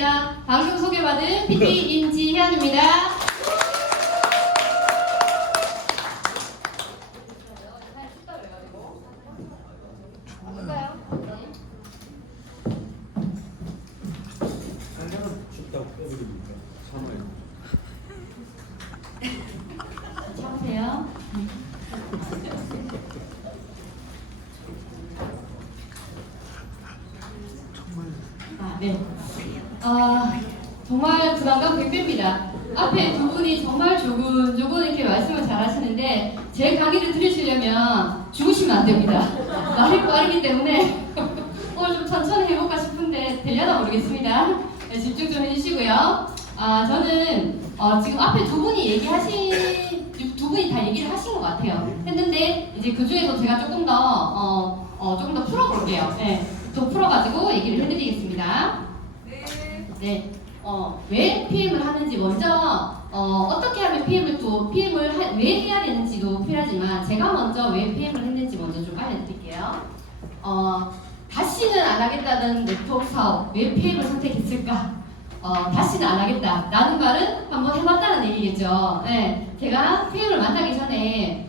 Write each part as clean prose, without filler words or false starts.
방금 소개받은 PD 임지현입니다. 참으세요. 네. 정말 부담감 100배입니다. 앞에 두 분이 정말 조근조근 이렇게 말씀을 잘 하시는데 제 강의를 들으시려면 죽으시면 안 됩니다. 말이 빠르기 때문에 오늘 좀 천천히 해볼까 싶은데 되려나 모르겠습니다. 네, 집중 좀 해주시고요. 저는 지금 앞에 두 분이 다 얘기를 하신 것 같아요. 했는데 이제 그 중에서 제가 조금 더 풀어볼게요. 네, 더 풀어가지고 얘기를 해드리겠습니다. 네. 왜 PM을 하는지 먼저 어떻게 하면 PM을 왜 해야 되는지도 필요하지만 제가 먼저 왜 PM을 했는지 먼저 좀 알려드릴게요. 다시는 안 하겠다는 네트워크 사업 왜 PM을 선택했을까? 다시는 안 하겠다 라는 말은 한번 해봤다는 얘기겠죠. 네, 제가 PM을 만나기 전에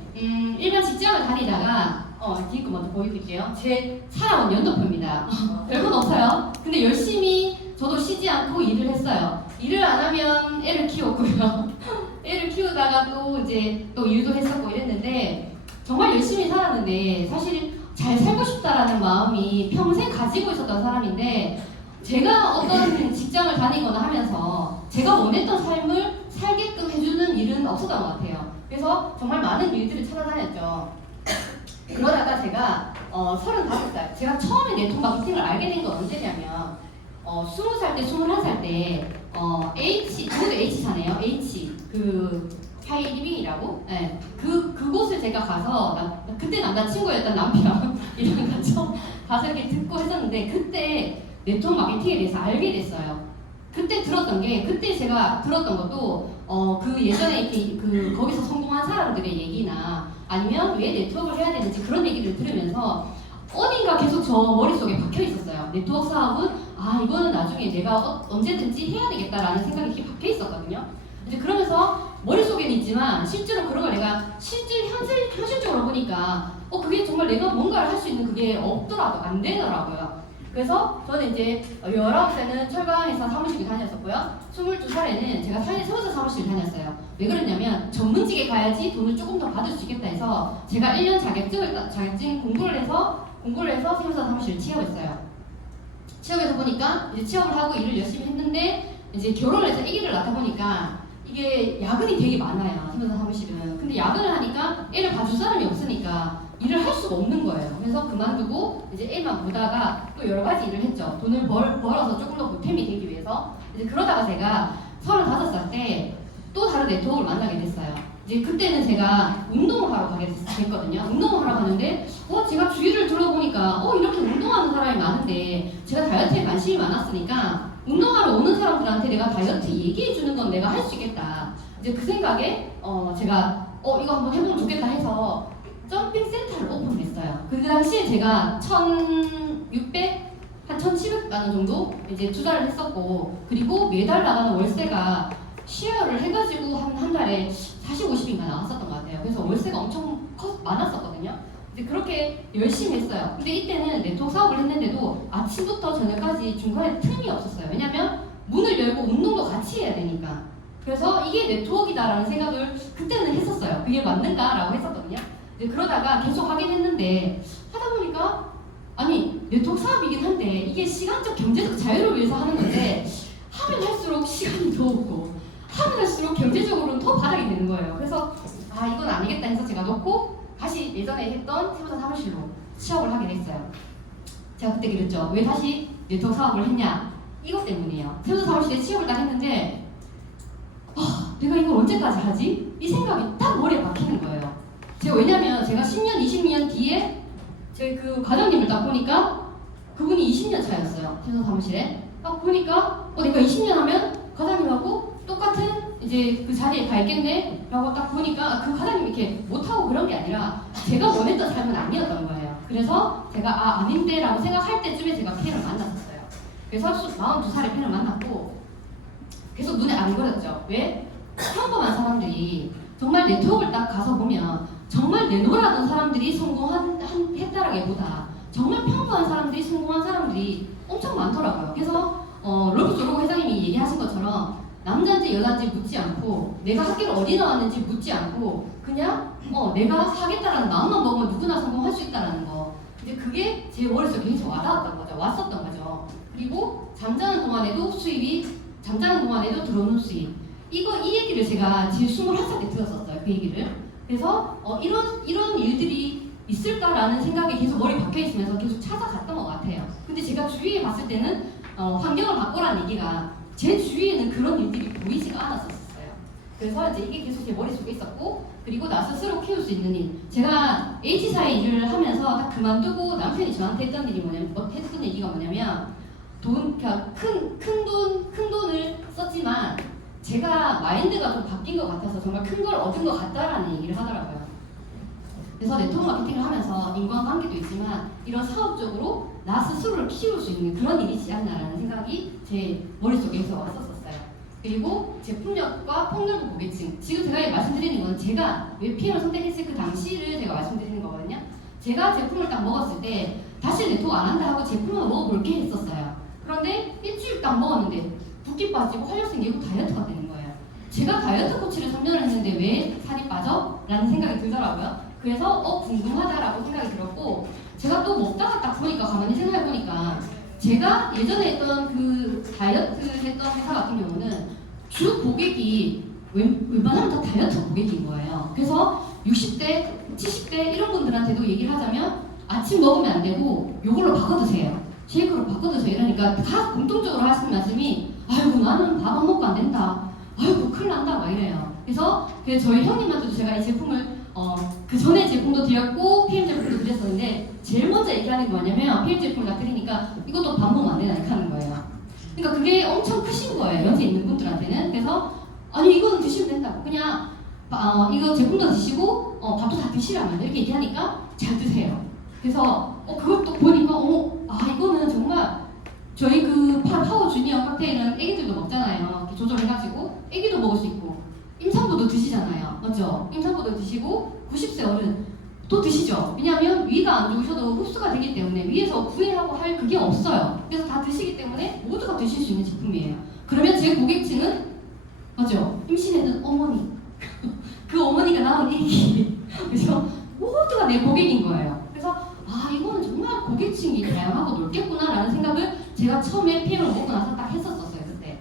일반 직장을 다니다가 뒤에 거 먼저 보여드릴게요. 제 살아온 연도표입니다. 별건 없어요. 근데 열심히 저도 쉬지 않고 일을 했어요. 일을 안 하면 애를 키웠고요. 애를 키우다가 또 일도 했었고 이랬는데 정말 열심히 살았는데 사실 잘 살고 싶다라는 마음이 평생 가지고 있었던 사람인데 제가 어떤 직장을 다니거나 하면서 제가 원했던 삶을 살게끔 해주는 일은 없었던 것 같아요. 그래서 정말 많은 일들을 찾아다녔죠. 그러다가 제가 35살, 제가 처음에 네트워크 마케팅을 알게 된 건 언제냐면 20살 때, 21살 때 저도 H사네요. 하이리빙이라고 네, 그곳을 제가 가서 그때 남자친구였던 남편이랑 가서 이렇게 듣고 했었는데 그때 네트워크 마케팅에 대해서 알게 됐어요. 그때 제가 들었던 것도 그 예전에 이렇게 거기서 성공한 사람들의 얘기나 아니면 왜 네트워크를 해야 되는지 그런 얘기를 들으면서 어딘가 계속 저 머릿속에 박혀 있었어요. 네트워크 사업은 이거는 나중에 내가 언제든지 해야 되겠다라는 생각이 이렇게 박혀 있었거든요. 이제 그러면서 머릿속에는 있지만 실제로 그런 걸 내가 현실적으로 보니까 그게 정말 내가 뭔가를 할 수 있는 그게 없더라고요. 안 되더라고요. 그래서 저는 이제 19세는 철강에서 사무실을 다녔었고요. 22살에는 제가 세무사 사무실을 다녔어요. 왜 그랬냐면 전문직에 가야지 돈을 조금 더 받을 수 있겠다 해서 제가 1년 자격증 공부를 해서 세무사 사무실을 취업했어요. 취업해서 보니까 이제 취업을 하고 일을 열심히 했는데 이제 결혼을 해서 아기를 낳다 보니까 이게 야근이 되게 많아요. 세무사 사무실은. 근데 야근을 하니까 애를 봐줄 사람이 없으니까 일을 할 수가 없는 거예요. 그래서 그만두고 이제 애만 보다가 또 여러 가지 일을 했죠. 돈을 벌어서 조금 더 보탬이 되기 위해서. 이제 그러다가 제가 35살 때 또 다른 네트워크를 만나게 됐어요. 이제 그때는 제가 운동을 하러 가게 됐거든요. 운동을 하러 가는데 제가 주위를 둘러보니까 이렇게 운동하는 사람이 많은데 제가 다이어트에 관심이 많았으니까 운동하러 오는 사람들한테 내가 다이어트 얘기해 주는 건 내가 할 수 있겠다. 이제 그 생각에 제가 이거 한번 해보면 좋겠다 해서 점핑 센터를 오픈했어요. 그 당시에 제가 1,600, 한 1,700만 원 정도 이제 투자를 했었고, 그리고 매달 나가는 월세가 쉐어를 해가지고 한 달에 40, 50인가 나왔었던 것 같아요. 그래서 월세가 엄청 많았었거든요. 이제 그렇게 열심히 했어요. 근데 이때는 네트워크 사업을 했는데도 아침부터 저녁까지 중간에 틈이 없었어요. 왜냐면 문을 열고 운동도 같이 해야 되니까. 그래서 이게 네트워크이다라는 생각을 그때는 했었어요. 그게 맞는가라고 했었거든요. 그러다가 계속 하긴 했는데 하다 보니까 네트워크 사업이긴 한데 이게 시간적 경제적 자유를 위해서 하는 건데 하면 할수록 시간이 더 없고 하면 할수록 경제적으로는 더 바닥이 되는 거예요. 그래서 이건 아니겠다 해서 제가 놓고 다시 예전에 했던 세무사 사무실로 취업을 하게 됐어요. 제가 그때 그랬죠. 왜 다시 네트워크 사업을 했냐? 이것 때문이에요. 세무사 사무실에 취업을 딱 했는데 내가 이걸 언제까지 하지? 이 생각이 딱 머리에 박히는 거예요. 왜냐면 제가 10년, 20년 뒤에 제 그 과장님을 딱 보니까 그분이 20년 차였어요. 세무사 사무실에. 딱 보니까 내가 20년 하면 과장님하고 똑같은 이제 그 자리에 가 있겠네? 라고 딱 보니까 그 과장님이 이렇게 못하고 그런 게 아니라 제가 원했던 삶은 아니었던 거예요. 그래서 제가 아닌데 라고 생각할 때쯤에 제가 PM을 만났었어요. 그래서 42살에 팬을 만났고 계속 눈에 안 그렸죠. 왜? 평범한 사람들이 정말 네트워크를 딱 가서 보면 정말 내노라던 사람들이 했다라기보다 정말 평범한 사람들이 성공한 사람들이 엄청 많더라고요. 그래서 롤프 조르고 회장님이 얘기하신 것처럼 남자인지 여자인지 묻지 않고 내가 학교를 어디 나왔는지 묻지 않고 그냥 내가 하겠다라는 마음만 먹으면 누구나 성공할 수 있다라는 거. 이제 그게 제 머릿속에 계속 왔었던 거죠. 그리고 잠자는 동안에도 들어오는 수입. 이 얘기를 제가 제 21살 때 들었었어요. 그 얘기를. 그래서 이런 일들이 있을까라는 생각이 계속 머리에 박혀 있으면서 계속 찾아갔던 것 같아요. 근데 제가 주위에 봤을 때는 환경을 바꾸라는 얘기가 제 주위에는 그런 일들이 보이지가 않았었어요. 그래서 이제 이게 계속 제 머릿속에 있었고, 그리고 나 스스로 키울 수 있는 일. 제가 H사의 일을 하면서 딱 그만두고 남편이 저한테 했던 얘기가 뭐냐면 큰 돈을 썼지만 제가 마인드가 좀 바뀐 것 같아서 정말 큰 걸 얻은 것 같다라는 얘기를 하더라고요. 그래서 네트워크 마케팅을 하면서 인간관계도 있지만 이런 사업적으로 나 스스로를 키울 수 있는 그런 일이지 않나라는 생각이 제 머릿속에서 왔었어요. 그리고 제품력과 폭넓은 고객층. 지금 제가 말씀드리는 건 제가 왜 PM을 선택했을 그 당시를 제가 말씀드리는 거거든요. 제가 제품을 딱 먹었을 때 다시 네트워크 안 한다 하고 제품을 먹어볼게 했었어요. 그런데 일주일 딱 먹었는데 붓기 빠지고 활력 생기고 다이어트가 되는 거예요. 제가 다이어트 코치를 3년을 했는데 왜 살이 빠져? 라는 생각이 들더라고요. 그래서 궁금하다라고 생각이 들었고, 제가 또 먹다가 딱 보니까 가만히 생각해 보니까 제가 예전에 했던 그 다이어트 했던 회사 같은 경우는 주 고객이 웬만하면 다 다이어트 고객인 거예요. 그래서 60대, 70대 이런 분들한테도 얘기를 하자면 아침 먹으면 안 되고 요걸로 바꿔 드세요. 쉐이크로 바꿔 드세요. 이러니까 다 공통적으로 하시는 말씀이 아이고 나는 밥 안 먹고 안 된다. 아이고 큰일 난다 막 이래요. 그래서 저희 형님한테도 제가 이 제품을 그 전에 제품도 드렸고 PM 제품도 드렸었는데 제일 먼저 얘기하는 게 뭐냐면 PM 제품을 다 드리니까 이것도 밥 먹으면 안 되나 이렇게 하는 거예요. 그러니까 그게 엄청 크신 거예요. 연세 있는 분들한테는. 그래서 아니 이거는 드시면 된다고. 그냥 이거 제품도 드시고 밥도 다 드시라면 이렇게 얘기하니까 잘 드세요. 그래서 그것도 보니까 이거는 정말 저희 그 파워 주니어 칵테일은 애기들도 먹잖아요. 이렇게 조절해가지고 애기도 먹을 수 있고 임산부도 드시잖아요. 맞죠? 임산부도 드시고 90세 어른 또 드시죠. 왜냐하면 위가 안 좋으셔도 흡수가 되기 때문에 위에서 구애하고 할 그게 없어요. 그래서 다 드시기 때문에 모두가 드실 수 있는 제품이에요. 그러면 제 고객층은 맞죠? 임신했던 어머니 그 어머니가 낳은 애기 그래서 모두가 내 고객인 거예요. 그래서 이거는 정말 고객층이 다양하고 넓겠구나라는 생각을 제가 처음에 PM을 먹고 나서 딱 했었어요. 그때.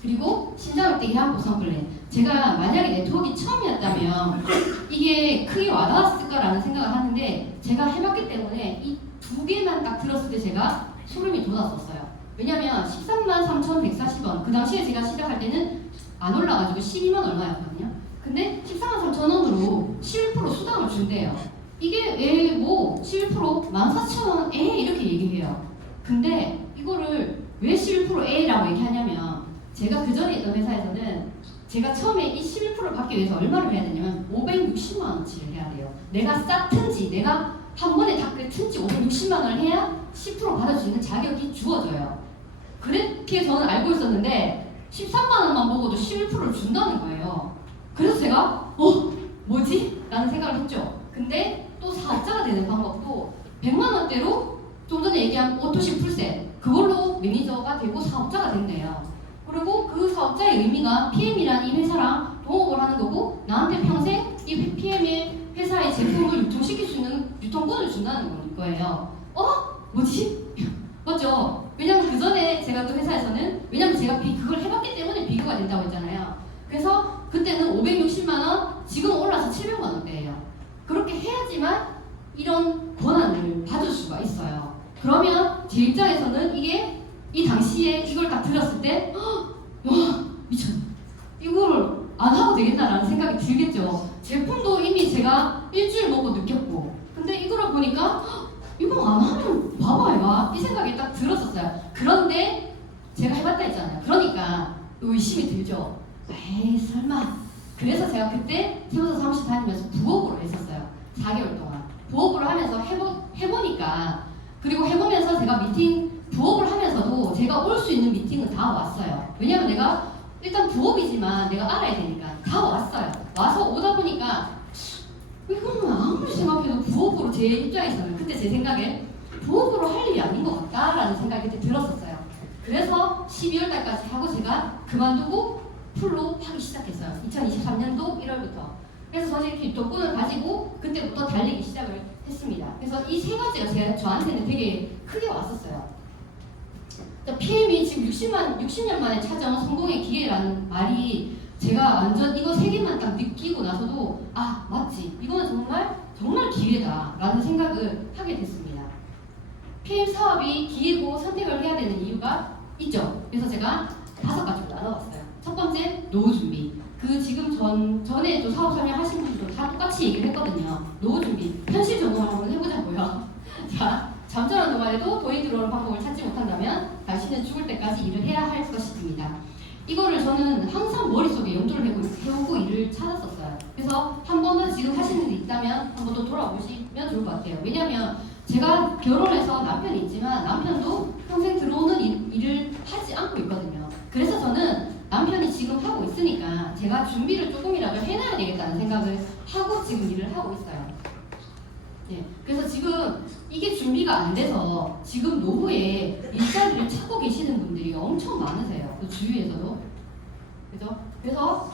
그리고 신장육대기 한 보상 플랜. 제가 만약에 네트워크가 처음이었다면 이게 크게 와닿았을까라는 생각을 하는데 제가 해봤기 때문에 이 두 개만 딱 들었을 때 제가 소름이 돋았었어요. 왜냐면 133,140원 그 당시에 제가 시작할 때는 안 올라가지고 12만 얼마였거든요. 근데 140,000원으로 11% 수당을 준대요. 이게 왜 11% 14,000원에 이렇게 얘기해요. 근데 이거를 왜 11%에라고 얘기하냐면 제가 그 전에 있던 회사에서는 제가 처음에 이 11%를 받기 위해서 얼마를 해야 되냐면 560만 원치를 해야 돼요. 내가 쌓든지 내가 한 번에 다 튼지 560만 원을 해야 10% 받을 수 있는 자격이 주어져요. 그렇게 저는 알고 있었는데 13만 원만 먹어도 11%를 준다는 거예요. 그래서 제가 뭐지? 라는 생각을 했죠. 근데 또 사업자가 되는 방법도 100만 원대로 좀 전에 얘기한 오토식 풀셋 그걸로 매니저가 되고 사업자가 된대요. 그리고 그 사업자의 의미가 PM이라는 이 회사랑 동업을 하는 거고 나한테 평생 이 PM의 회사의 제품을 유통시킬 수 있는 유통권을 준다는 거예요. 뭐지? 맞죠? 왜냐면 그 전에 제가 그 회사에서는 왜냐면 제가 그걸 해봤기 때문에 비교가 된다고 했잖아요. 그래서 그때는 560만 원, 지금 올라서 700만 원대예요. 그렇게 해야지만 이런 권한을 받을 수가 있어요. 그러면 제 입장에서는 이게 이 당시에 이걸 딱 들었을 때 와 미쳤네. 이거를 안 하고 되겠다라는 생각이 들겠죠. 제품도 이미 제가 일주일 먹고 느꼈고 근데 이거를 보니까 이거 안 하면 봐봐 이거 이 생각이 딱 들었었어요. 그런데 제가 해봤다 했잖아요. 그러니까 의심이 들죠. 에이 설마. 그래서 제가 그때 세무사 사무실 다니면서 부업으로 했었어요. 4개월 동안 부업으로 하면서 해보니까 그리고 해보면서 제가 미팅 부업을 하면서도 제가 올 수 있는 미팅은 다 왔어요. 왜냐면 내가 일단 부업이지만 내가 알아야 되니까 다 왔어요. 와서 오다 보니까 이거는 아무리 생각해도 부업으로 제 입장에서는 그때 제 생각에 부업으로 할 일이 아닌 것 같다라는 생각이 그때 들었었어요. 그래서 12월 달까지 하고 제가 그만두고 풀로 하기 시작했어요. 2023년도 1월부터. 그래서 저는 이렇게 조건을 가지고 그때부터 달리기 시작을 했습니다. 그래서 이 세 가지가 저한테는 되게 크게 왔었어요. PM이 지금 60년 만에 찾아온 성공의 기회라는 말이 제가 완전 이거 세 개만 딱 느끼고 나서도 아 맞지 이거는 정말 기회다라는 생각을 하게 됐습니다. PM 사업이 기회고 선택을 해야 되는 이유가 있죠. 그래서 제가 5가지로 나눠봤어요. 첫 번째 노후 준비. 지금 전에 또 사업 설명하신 분들도 다 똑같이 얘기를 했거든요. 노후 준비. 현실 적용을 한번 해보자고요. 자, 잠자는 동안에도 돈이 들어오는 방법을 찾지 못한다면 당신은 죽을 때까지 일을 해야 할 것입니다. 이거를 저는 항상 머릿속에 염두를 해오고 일을 찾았었어요. 그래서 한 번은 지금 하시는 일 있다면 한 번 더 돌아보시면 좋을 것 같아요. 왜냐하면 제가 결혼해서 남편이 있지만 남편도 평생 들어오는 일을 하지 않고 있거든요. 그래서 저는 남편이 지금 하고 있으니까 제가 준비를 조금이라도 해놔야 되겠다는 생각을 하고 지금 일을 하고 있어요. 네, 그래서 지금 이게 준비가 안 돼서 지금 노후에 일자리를 찾고 계시는 분들이 엄청 많으세요. 그 주위에서도. 그죠? 그래서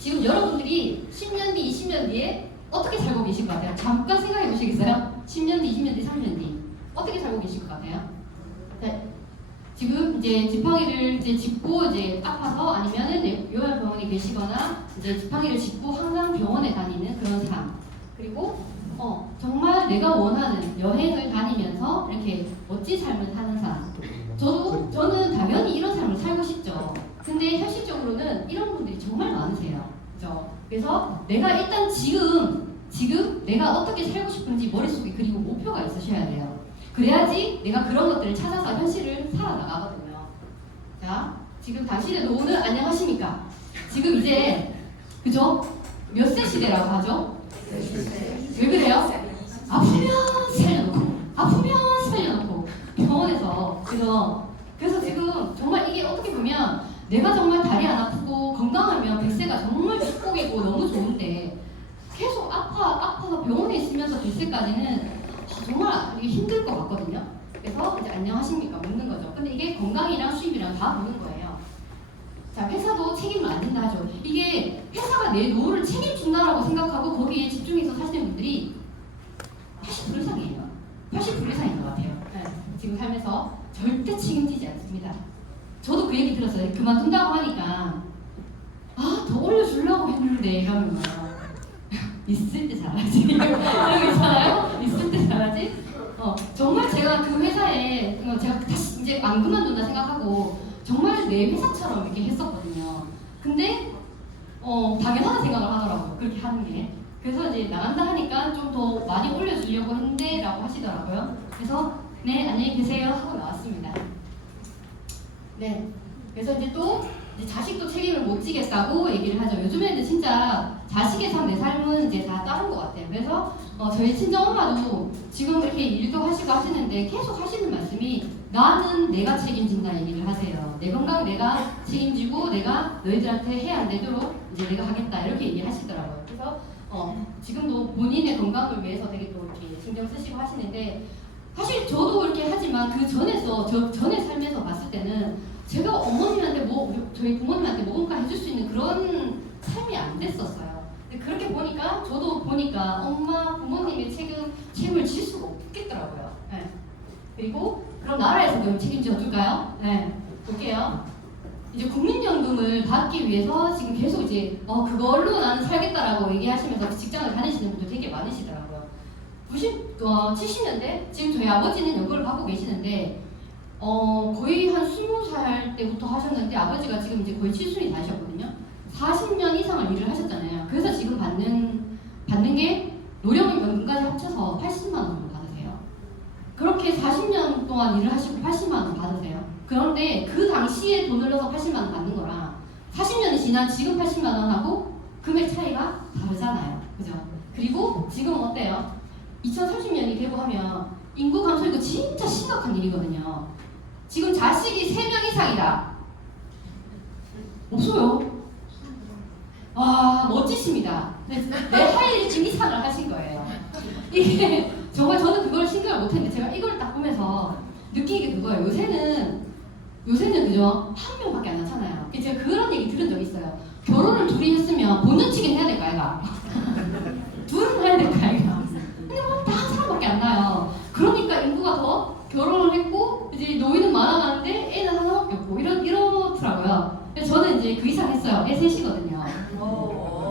지금 여러분들이 10년 뒤, 20년 뒤에 어떻게 살고 계실 것 같아요? 잠깐 생각해 보시겠어요? 10년 뒤, 20년 뒤, 30년 뒤 어떻게 살고 계실 것 같아요? 네. 지금 이제 지팡이를 이제 짚고 이제 아파서 아니면은 요양병원에 계시거나 이제 지팡이를 짚고 항상 병원에 다니는 그런 삶. 그리고 정말 내가 원하는 여행을 다니면서 이렇게 멋진 삶을 사는 사람. 저는 당연히 이런 삶을 살고 싶죠. 근데 현실적으로는 이런 분들이 정말 많으세요. 그죠? 그래서 내가 일단 지금 내가 어떻게 살고 싶은지 머릿속에 그리고 목표가 있으셔야 돼요. 그래야지 내가 그런 것들을 찾아서 현실을 살아나가거든요. 자, 지금 당신의 노후는 안녕하십니까? 지금 이제 그죠? 몇 세 시대라고 하죠? 왜 그래요? 아프면 살려놓고 병원에서 그래서 지금 정말 이게 어떻게 보면 내가 정말 다리 안 아프고 건강하면 100세가 정말 축복이고 너무 좋은데 계속 아파서 병원에 있으면서 100세까지는 정말 이게 힘들 것 같거든요. 그래서 이제 안녕하십니까 묻는 거죠. 근데 이게 건강이랑 수입이랑 다 묻는 거예요. 자, 회사도 책임을 안 진다 하죠. 이게 회사가 내 노후를 책임진다라고 생각하고 거기에 집중해서 사시는 분들이 80% 이상이에요. 80% 이상인 것 같아요. 네, 지금 살면서 절대 책임지지 않습니다. 저도 그 얘기 들었어요. 그만둔다고 하니까 더 올려주려고 했는데 이러는 거예요. 있을 때 잘하지. 있잖아요? 있을 때 잘하지? 정말 제가 그 회사에 제가 다시 이제 안 그만둔다 생각하고 정말 내 회사처럼 이렇게 했었거든요. 근데 당연하다 생각을 하더라고요. 그렇게 하는 게. 그래서 이제 나간다 하니까 좀 더 많이 올려주려고 했는데 라고 하시더라고요. 그래서 네 안녕히 계세요 하고 나왔습니다. 네. 그래서 이제 또 자식도 책임을 못 지겠다고 얘기를 하죠. 요즘에는 진짜 자식의 삶, 내 삶은 이제 다 다른 것 같아요. 그래서 저희 친정엄마도 지금 이렇게 일도 하시고 하시는데 계속 하시는 말씀이 나는 내가 책임진다 얘기를 하세요. 내 건강 내가 책임지고 내가 너희들한테 해야 안 되도록 이제 내가 하겠다 이렇게 얘기하시더라고요. 그래서 지금도 본인의 건강을 위해서 되게 또 이렇게 신경 쓰시고 하시는데 사실 저도 이렇게 하지만 그 전에 삶에서 봤을 때는 제가 어머님한테 저희 부모님한테 뭔가 해줄 수 있는 그런 삶이 안 됐었어요. 근데 그렇게 보니까 저도 보니까 엄마 부모님의 책임을 질 수가 없겠더라고요. 네. 그리고 그럼 나라에서 그럼 책임져 줄까요? 네. 볼게요. 이제 국민연금을 받기 위해서 지금 계속 이제 그걸로 나는 살겠다라고 얘기하시면서 직장을 다니시는 분들 되게 많으시더라고요. 70년대 지금 저희 아버지는 연금을 받고 계시는데 거의 한 20살 때부터 하셨는데 아버지가 지금 이제 거의 70이 다셨거든요. 40년 이상을 일을 하셨잖아요. 그래서 지금 받는 게 노령연금까지 합쳐서 80만 원 받으세요. 그렇게 40년 동안 일을 하시고 80만 원 받으세요. 그런데 그 당시에 돈을 넣어서 80만 원 받는 거랑 40년이 지난 지금 80만 원하고 금액 차이가 다르잖아요. 그죠? 그리고 지금 어때요? 2030년이 되고 하면 인구 감소 이거 진짜 심각한 일이거든요. 지금 자식이 3명 이상이다. 없어요. 와, 멋지십니다. 내 할 일 중 이상을 하신 거예요. 이게 정말 저는 그걸 신경을 못했는데 제가 이걸 딱 보면서 느낀 게 그거예요. 요새는 그죠? 한 명밖에 안 낳잖아요. 제가 그런 얘기 들은 적이 있어요. 결혼을 둘이 했으면 본전치기는 해야 될 거 아이가? 둘은 해야 될 거 아이가? 근데 뭐 다 한 사람밖에 안 나요. 그러니까 인구가 더 결혼을 했고 이제 노인은 많아가는데 애는 하나밖에 없고 이러더라고요. 그래서 저는 이제 그 이상 했어요. 애 셋이거든요.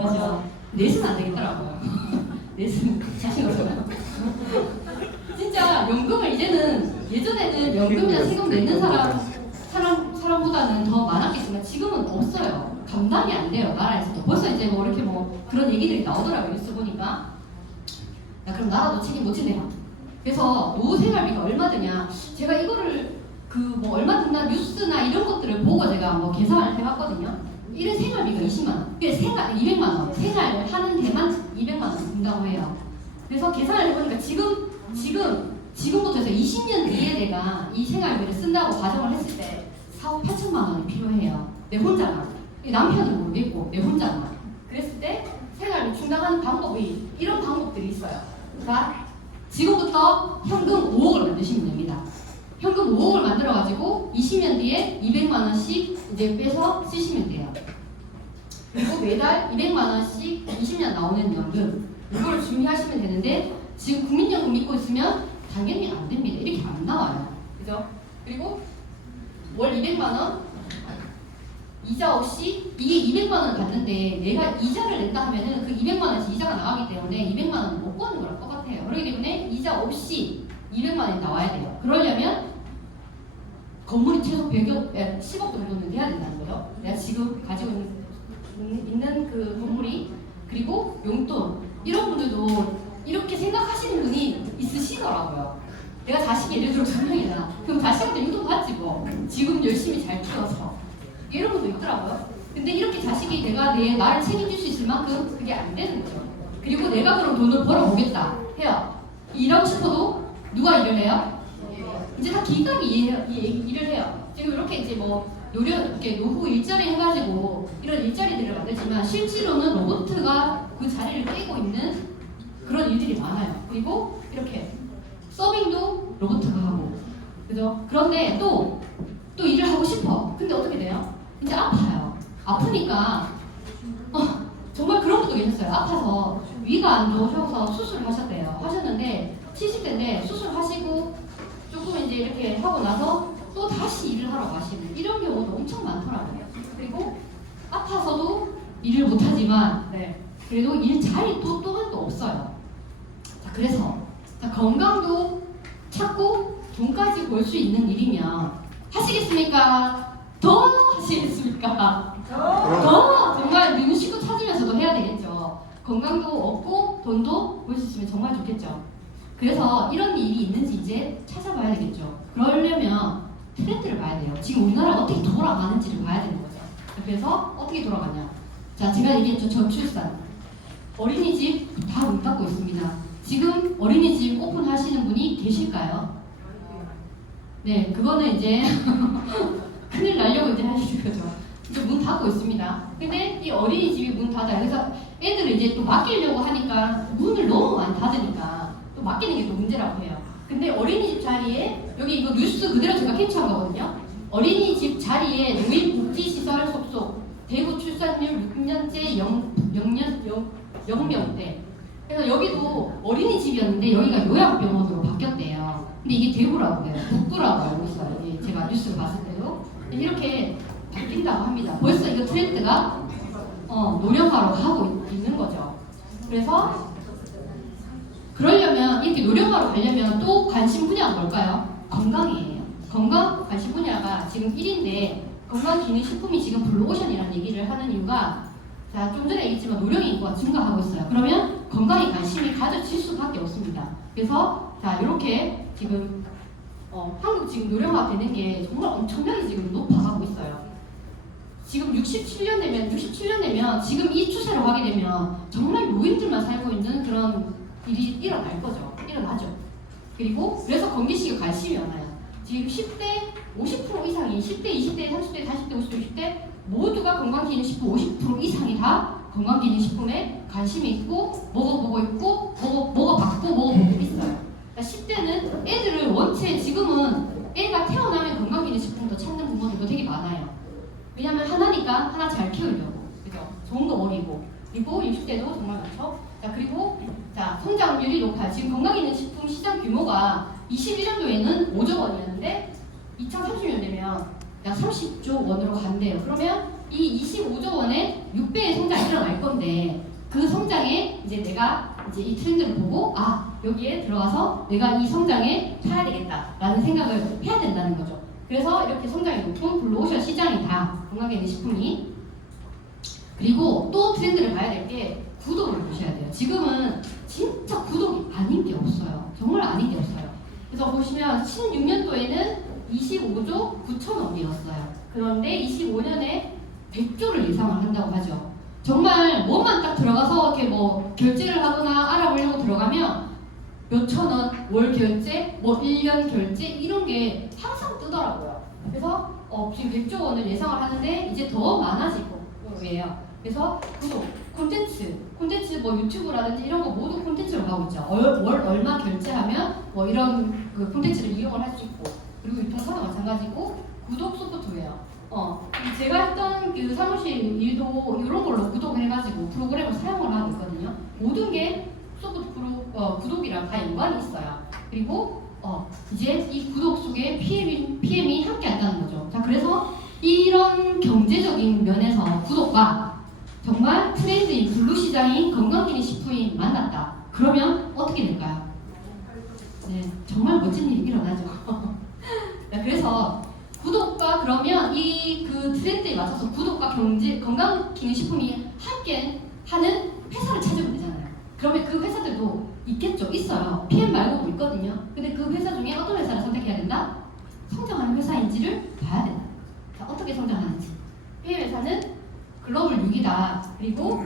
맞아. 넷은 안 되겠더라고요. 넷은 자신 없어요. 진짜 연금을 이제는 예전에는 연금이나 세금 내는 사람보다는 더 많았겠지만 지금은 없어요. 감당이 안 돼요. 나라에서도. 벌써 이제 뭐 이렇게 뭐 그런 얘기들이 나오더라고요. 뉴스 보니까. 야, 그럼 나라도 책임 못 지네요. 그래서 노후 생활비가 얼마 드냐? 제가 이거를 그 뭐 얼마 든다 뉴스나 이런 것들을 보고 제가 뭐 계산을 해봤거든요. 1회 생활비가 20만 원. 그게 200만 원. 생활하는 데만 200만 원 든다고 해요. 그래서 계산을 해보니까 지금부터 해서 20년 뒤에 내가 이 생활비를 쓴다고 가정을 했을 때 4억 8천만 원이 필요해요. 내 혼자만. 남편은 모르겠고 내 만그랬을 때 생활비 충당하는 방법이 이런 방법들이 있어요. 자, 지금부터 현금 5억을 만드시면 됩니다. 현금 5억을 만들어가지고 20년 뒤에 200만 원씩 이제 빼서 쓰시면 돼요. 그리고 매달 200만 원씩 20년 나오는 연금 이걸 준비하시면 되는데 지금 국민연금 믿고 있으면 당연히 안 됩니다. 이렇게 안 나와요. 그죠? 그리고 월 200만 원 이자 없이 이게 200만 원 받는데 내가 이자를 낸다 하면은 그 200만 원씩 이자가 나가기 때문에 200만 원 못 버는 거랑 똑같아요. 그렇기 때문에 이자 없이 200만 원이 나와야 돼요. 그러려면 건물이 최소 10억 정도는 돼야 된다는 거죠. 내가 지금 가지고 있는 그 건물이 그리고 용돈 이런 분들도 이렇게 생각하시는 분이 있으시더라고요. 내가 자식이 예를 들어 2명이잖아. 그럼 자식한테 용돈 받지 뭐. 지금 열심히 잘 키워서. 이런 분도 있더라고요. 근데 이렇게 자식이 나를 책임질 수 있을 만큼 그게 안 되는 거죠. 그리고 내가 그럼 돈을 벌어보겠다 해요. 일하고 싶어도 누가 일을 해요? 이제 다 기관이 일을 해요. 지금 이렇게 이제 뭐 이렇게 노후 일자리 해가지고 이런 일자리들을 만들지만 실제로는 로봇가 그 자리를 깨고 있는 그런 일들이 많아요. 그리고 이렇게 서빙도 로봇가 하고, 그죠? 그런데 또 일을 하고 싶어. 근데 어떻게 돼요? 이제 아파요. 아프니까 정말 그런 분도 계셨어요. 아파서 위가 안 좋으셔서 수술을 하셨는데 70대인데 수술하시고 조금 이제 이렇게 하고 나서 또 다시 일을 하러 가시는 이런 경우도 엄청 많더라고요. 그리고 아파서도 일을 못하지만 그래도 일 자리 또한 또 없어요. 자, 그래서 건강도 찾고 돈까지 벌 수 있는 일이면 하시겠습니까? 더 하시겠습니까? 더 정말 눈시고 찾으면서도 해야 되겠죠. 건강도 얻고 돈도 벌 수 있으면 정말 좋겠죠. 그래서 이런 일이 있는지 이제 찾아봐야 되겠죠. 그러려면 트렌드를 봐야 돼요. 지금 우리나라가 어떻게 돌아가는지를 봐야 되는 거죠. 그래서 어떻게 돌아가냐. 자, 제가 얘기했죠. 저출산. 어린이집 다 문 닫고 있습니다. 지금 어린이집 오픈하시는 분이 계실까요? 네, 그거는 이제 큰일 날려고 이제 하시는 거죠. 이제 문 닫고 있습니다. 근데 이 어린이집이 문 닫아요. 그래서 애들을 이제 또 맡기려고 하니까 문을 너무 많이 닫으니까 또 맡기는 게 또 문제라고 해요. 근데 어린이집 자리에 여기 이거 뉴스 그대로 제가 캡처한 거거든요. 어린이집 자리에 노인복지시설 속속 대구 출산율 6년째 0명대. 그래서 여기도 어린이집이었는데 여기가 요양병원으로 바뀌었대요. 근데 이게 대구라고 해요. 북구라고 알고 있어요. 제가 뉴스를 봤을 때도 이렇게 바뀐다고 합니다. 벌써 이거 트렌드가 노령화로 가고 있는 거죠. 그래서 그러려면 이렇게 노령화로 가려면 또 관심 분야가 뭘까요? 건강이에요. 건강 관심 분야가 지금 1인데 건강기능식품이 지금 블루오션이라는 얘기를 하는 이유가 자, 좀 전에 얘기했지만 노령 인구가 증가하고 있어요. 그러면 건강에 관심이 가져질 수밖에 없습니다. 그래서 자, 이렇게 지금 한국 지금 노령화 되는 게 정말 엄청나게 지금 높아가고 있어요. 지금 67년 되면 지금 이 추세로 가게 되면 정말 노인들만 살고 있는 그런 일이 일어나죠. 그리고 그래서 건기식에 관심이 많아요. 지금 10대 50% 이상이 10대, 20대, 30대, 40대, 50대, 60대 모두가 건강기능식품 50% 이상이 다 건강기능식품에 관심이 있고 먹어보고 있고 먹어봤고 먹어보고 있어요. 그러니까 10대는 애들을 원체 지금은 애가 태어나면 건강기능식품도 찾는 부모들도 되게 많아요. 왜냐면 하나니까 하나 잘 키우려고, 그죠? 좋은 거 먹이고. 그리고 60대도 정말 많죠. 자, 그리고 자, 성장률이 높아요. 지금 건강기능식품 시장 규모가 21년도에는 5조 원이었는데 2030년 되면 약 30조 원으로 간대요. 그러면 이 25조 원의 6배의 성장이 일어날 건데 그 성장에 이제 내가 이제 이 트렌드를 보고 여기에 들어가서 내가 이 성장에 타야 되겠다라는 생각을 해야 된다는 거죠. 그래서 이렇게 성장이 높은 블루오션 시장이다. 건강기능식품이. 그리고 또 트렌드를 봐야 될 게 구독을 보셔야 돼요. 지금은 진짜 구독이 아닌 게 없어요. 정말 아닌 게 없어요. 그래서 보시면 16년도에는 25조 9천억이었어요. 그런데 25년에 100조를 예상을 한다고 하죠. 정말 뭐만 딱 들어가서 이렇게 뭐 결제를 하거나 알아보려고 들어가면 몇천 원, 월 결제, 뭐 1년 결제 이런 게 항상 뜨더라고요. 그래서 지금 100조 원을 예상을 하는데 이제 더 많아질 거예요. 그래서 구독, 콘텐츠 뭐 유튜브라든지 이런 거 모두 콘텐츠로 가고 있죠. 월 얼마 결제하면 뭐 이런 그 콘텐츠를 이용을 할 수 있고, 그리고 유통사도 마찬가지고 구독 소프트웨어. 제가 했던 그 사무실 일도 이런 걸로 구독을 해가지고 프로그램을 사용을 하고 있거든요. 모든 게 구독이랑 다 연관이 있어요. 그리고 이제 이 구독 속에 PM이 함께 한다는 거죠. 자, 그래서 이런 경제적인 면에서 구독과 정말 트렌드인 블루 시장인 건강기능식품이 만났다. 그러면 어떻게 될까요? 네, 정말 멋진 일이 일어나죠. 그래서 구독과 그러면 이 그 트렌드에 맞춰서 구독과 건강기능식품이 함께 하는 회사를 찾으면 되잖아요. 그러면 그 회사들도 있겠죠? 있어요. PM 말고도 있거든요. 근데 그 회사 중에 어떤 회사를 선택해야 된다? 성장하는 회사인지를 봐야 된다. 자, 어떻게 성장하는지. PM 회사는 글로벌 6위다. 그리고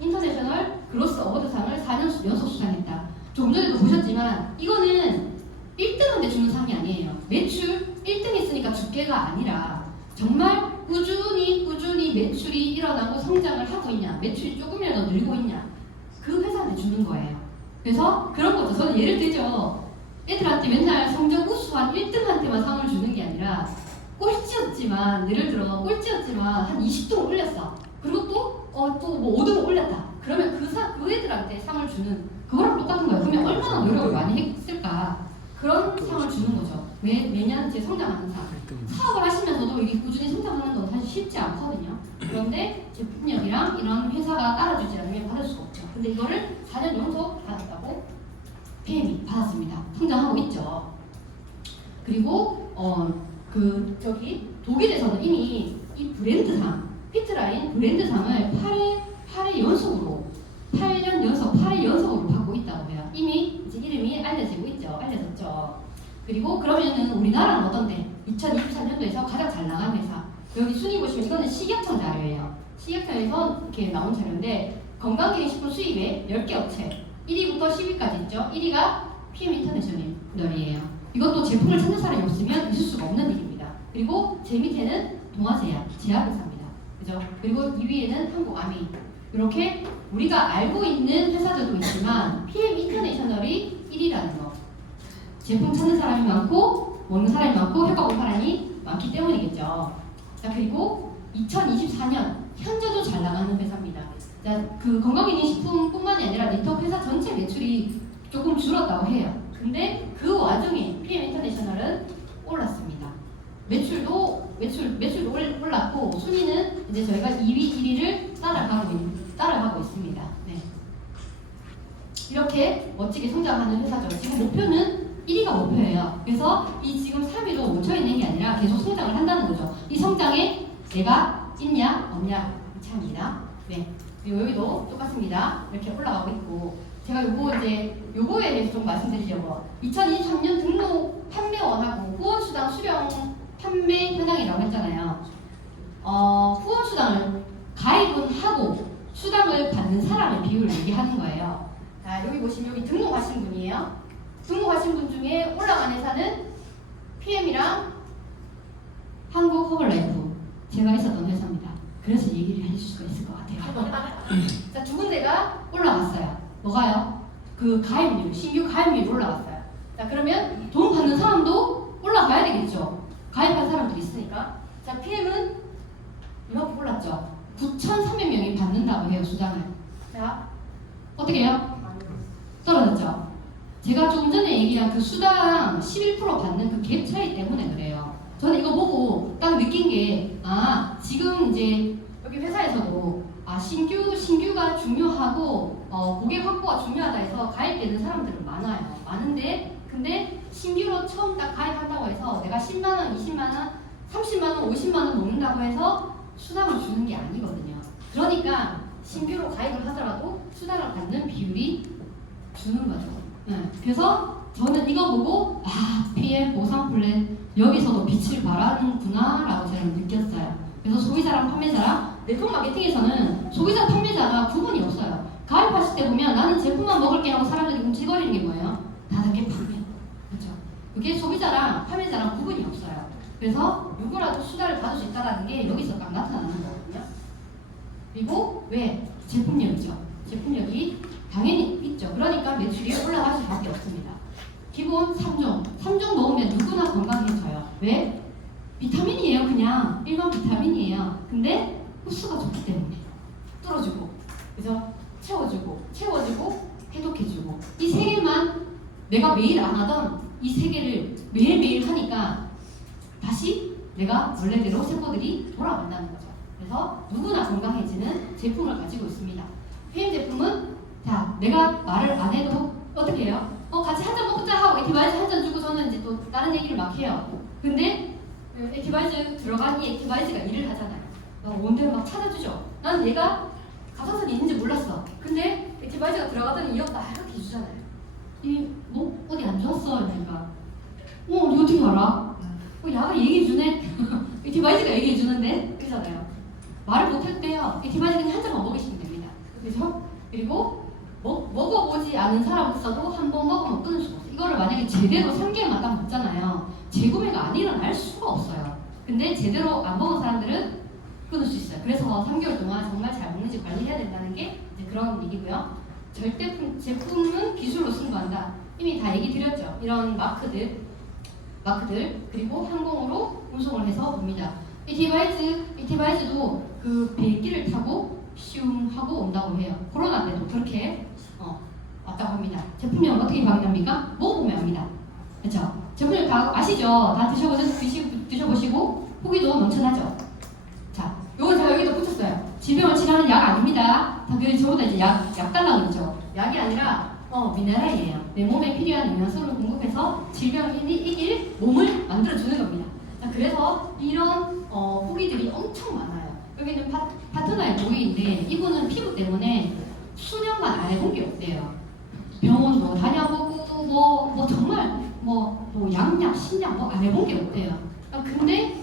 인터내셔널 그로스 어워드상을 4년 연속 수상했다. 조금 전에도 보셨지만 이거는 1등한테 주는 상이 아니에요. 매출 1등 했으니까 주계가 아니라 정말 꾸준히 매출이 일어나고 성장을 하고 있냐, 매출이 조금이라도 늘고 있냐, 그 회사한테 주는 거예요. 그래서 그런 거죠. 저는 예를 들죠. 애들한테 맨날 성적 우수한 1등한테만 상을 주는 게 아니라 꼴찌였지만, 예를 들어 꼴찌였지만 한 20등 올렸어. 그리고 또 뭐 5등 올렸다. 그러면 그 애들한테 상을 주는 그거랑 똑같은 거예요. 그러면 얼마나 노력을 많이 했을까? 그런 상을 주는 거죠. 매년 제 성장하는 상. 사업을 하시면서도 이게 꾸준히 성장하는 건 사실 쉽지 않거든요. 그런데 제품력이랑 이런 회사가 따라주지 않으면 받을 수가 없죠. 근데 이거를 4년 연속 받았다고 PM이 받았습니다. 성장하고 있죠. 그리고 독일에서는 이미 이 브랜드상, 피트라인 브랜드상을 8년 연속으로 받고 있다고 해요. 이미 이제 이름이 알려졌죠. 그리고 그러면은 우리나라는 어떤데? 2023년도에서 가장 잘 나간 회사. 여기 순위 보시면 이거는 식약청 자료예요. 식약청에서 이렇게 나온 자료인데 건강기능식품 수입의 10개 업체 1위부터 10위까지 있죠. 1위가 PM 인터내셔널이에요. 이것도 제품을 찾는 사람이 없으면 있을 수가 없는 일입니다. 그리고 제 밑에는 제약회사입니다. 그죠? 그리고 2위에는 한국아미. 이렇게 우리가 알고 있는 회사들도 있지만 PM 인터내셔널이 1위라는 거. 제품 찾는 사람이 많고 먹는 사람이 많고 효과 본 사람이 많기 때문이겠죠. 자, 그리고 2024년 현재도 잘 나가는 회사입니다. 자, 그 건강기능식품뿐만이 아니라 네트워크 회사 전체 매출이 조금 줄었다고 해요. 근데 그 와중에 PM 인터내셔널은 올랐습니다. 매출도 올랐고 순위는 이제 저희가 2위, 1위를 따라가고 있습니다. 네. 이렇게 멋지게 성장하는 회사죠. 지금 목표는 1위가 목표예요. 그래서 이 지금 3위로 멈춰있는 게 아니라 계속 성장을 한다는 거죠. 이 성장에 내가 있냐 없냐 이 차입니다. 네. 그리고 여기도 똑같습니다. 이렇게 올라가고 있고 제가 요거에 대해서 좀 말씀드리려고 2023년 등록 판매원하고 후원수당 수령 판매 현황이라고 했잖아요. 후원수당을 가입은 하고 수당을 받는 사람의 비율을 얘기하는 거예요. 자, 여기 보시면 여기 등록하신 분이에요. 등록하신 분 중에 올라간 회사는 PM이랑 한국 허벌라이프 제가 있었던 회사입니다. 그래서 얘기를 해줄 수가 있을 것 같아요. 자, 두 군데가 올라갔어요. 뭐가요? 그 가입률, 신규 가입률이 올라갔어요. 자, 그러면 돈 받는 사람도 올라가야 되겠죠. 가입한 사람들이 있으니까. 자, PM은 이만큼 올랐죠. 9,300명이 받는다고 해요, 수당을. 자, 어떻게 해요? 떨어졌죠. 제가 좀 전에 얘기한 그 수당 11% 받는 그 갭 차이 때문에 그래요. 저는 이거 보고 딱 느낀 게, 아, 지금 이제 여기 회사에서도 신규가 중요하고 고객 확보가 중요하다 해서 가입되는 사람들은 많아요. 많은데 근데 신규로 처음 딱 가입한다고 해서 내가 10만원, 20만원, 30만원, 50만원 먹는다고 해서 수당을 주는 게 아니거든요. 그러니까 신규로 가입을 하더라도 수당을 받는 비율이 주는 거죠. 네. 그래서 저는 이거 보고 PM 보상 플랜 여기서도 빛을 발하는구나 라고 저는 느꼈어요. 그래서 소비자랑 판매자랑 네트워크 마케팅에서는 소비자 판매자가 구분이 없어요. 가입하실 때 보면 나는 제품만 먹을게 하고 사람들이 움찔거리는 게 뭐예요? 다르게 판매. 그렇죠? 그게 소비자랑 판매자랑 구분이 없어요. 그래서 누구라도 수당을 받을 수 있다는 게 여기서 딱 나타나는 거거든요. 그리고 왜? 제품력이죠. 제품력이 당연히 있죠. 그러니까 매출이 올라갈 수밖에 없습니다. 기본 3종 먹으면 누구나 건강해져요. 왜? 비타민이에요. 그냥 일반 비타민이에요. 근데 흡수가 좋기 때문에 뚫어주고, 그죠? 채워주고 해독해주고, 이 세 개만 내가 매일 안 하던 이 세 개를 매일매일 하니까 다시 내가 원래대로 세포들이 돌아간다는 거죠. 그래서 누구나 건강해지는 제품을 가지고 있습니다. PM 제품은 자, 내가 말을 안 해도 어떻게 해요? 같이 한 잔 먹자 하고 액티바이즈 한 잔 주고 저는 이제 또 다른 얘기를 막 해요. 근데 액티바이즈 들어간 이 액티바이즈가 일을 하잖아요. 온데를 막 찾아주죠. 난 얘가 가산선이 있는지 몰랐어. 근데 액티바이즈가 들어가더니 이 오빠 이렇게 해주잖아요. 뭐 어디 안 좋았어? 이러니까 니 어떻게 알아? 야가 얘기해주네. 액티바이즈가 얘기해주는데 그러잖아요. 말을 못할 때요. 액티바이즈 그냥 한 잔만 먹이시면 됩니다. 그죠? 그리고 먹어보지 않은 사람으로서도 한 번 먹으면 끊을 수가 없어요. 이거를 만약에 제대로 3개월만 딱 먹잖아요. 재구매가 안 일어날 수가 없어요. 근데 제대로 안 먹은 사람들은 끊을 수 있어요. 그래서 3개월 동안 정말 잘 먹는지 관리해야 된다는 게 이제 그런 얘기고요. 제품은 기술로 승부한다. 이미 다 얘기 드렸죠. 이런 마크들 그리고 항공으로 운송을 해서 옵니다. 액티바이즈도 그 비행기를 타고 슝 하고 온다고 해요. 코로나 때도 그렇게 왔다고 합니다. 제품명 어떻게 확인합니까? 먹어보면 압니다. 그렇죠? 제품명 다 아시죠? 다 드셔보시고 후기도 넘쳐나죠? 자, 요건 제가 여기다 붙였어요. 질병을 치료하는 약 아닙니다. 당연히 저보다 이제 약 달라고 그러죠. 약이 아니라 미네랄이에요. 내 몸에 필요한 영양소를 공급해서 질병을 이길 몸을 만들어주는 겁니다. 자, 그래서 이런 후기들이 엄청 많아요. 여기는 파트너의 고객인데 이분은 피부 때문에 수년간 안 해본 게 없대요. 병원도 다녀보고 뭐 정말 뭐 양약, 신약 뭐 안 해본 게 없대요. 근데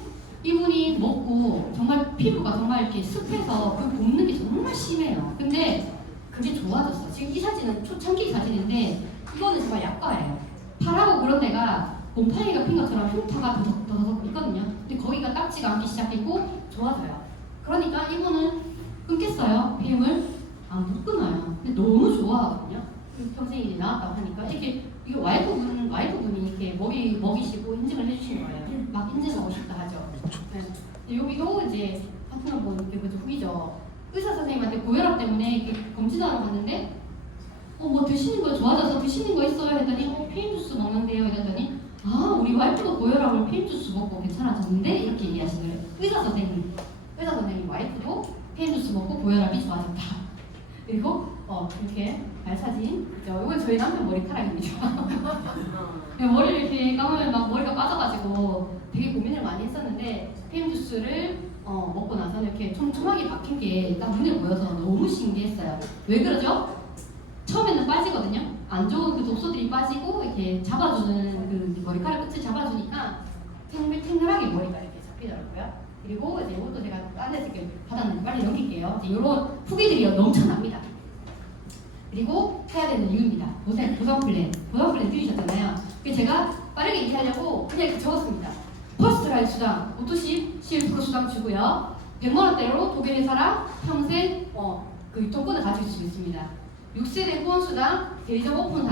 이분이 먹고 정말 피부가 정말 이렇게 습해서 그 붓는 게 정말 심해요. 근데 그게 좋아졌어. 지금 이 사진은 초창기 사진인데 이거는 정말 약과예요. 팔하고 그런 데가 곰팡이가 핀 것처럼 흉터가 더덕더덕 있거든요. 근데 거기가 딱지가 않기 시작했고 좋아져요. 그러니까 이분은 끊겠어요. PM을 못 끊어요. 근데 너무 좋아하거든요. 평생 이제 나왔다고 하니까 이게 와이프분이 이렇게 먹이시고 인증을 해주신 거예요. 막 인증하고 싶다 하죠. 네. 여기도 이제 파트너분 이렇게 후기죠. 의사 선생님한테 고혈압 때문에 이렇게 검진하러 갔는데 뭐 드시는 거 좋아져서 드시는 거 있어요 했더니 피임 주스 먹는데요 이랬더니 우리 와이프가 고혈압을 피임 주스 먹고 괜찮아졌는데 이렇게 얘기하시는 거예요. 의사 선생님 와이프도 피임 주스 먹고 고혈압이 좋아졌다. 그리고 이렇게 발사진 이건 저희 남편 머리카락입니다. 머리를 이렇게 감으면 막 머리가 빠져가지고 되게 고민을 많이 했었는데 피임 주스를 먹고 나서는 이렇게 촘촘하게 박힌 게 딱 눈에 보여서 너무 신기했어요. 왜 그러죠? 처음에는 빠지거든요. 안 좋은 그 독소들이 빠지고 이렇게 잡아주는 그 머리카락 끝을 잡아주니까 탱글탱글하게 머리가 이렇게 잡히더라고요. 그리고 이제 이것도 제가 딴 데서 이렇게 받았는데 빨리 넘길게요. 이제 이런 후기들이 넘쳐납니다. 그리고 해야 되는 이유입니다. 보상 플랜 들으셨잖아요. 그래서 제가 빠르게 얘기하려고 그냥 이렇게 적었습니다. 퍼스트라인 수당, 오토십 11% 수당 주고요. 100만 원대로 독일 회사랑 평생 그 유통권을 가질 수 있습니다. 6세대 후원 수당 대리점 오픈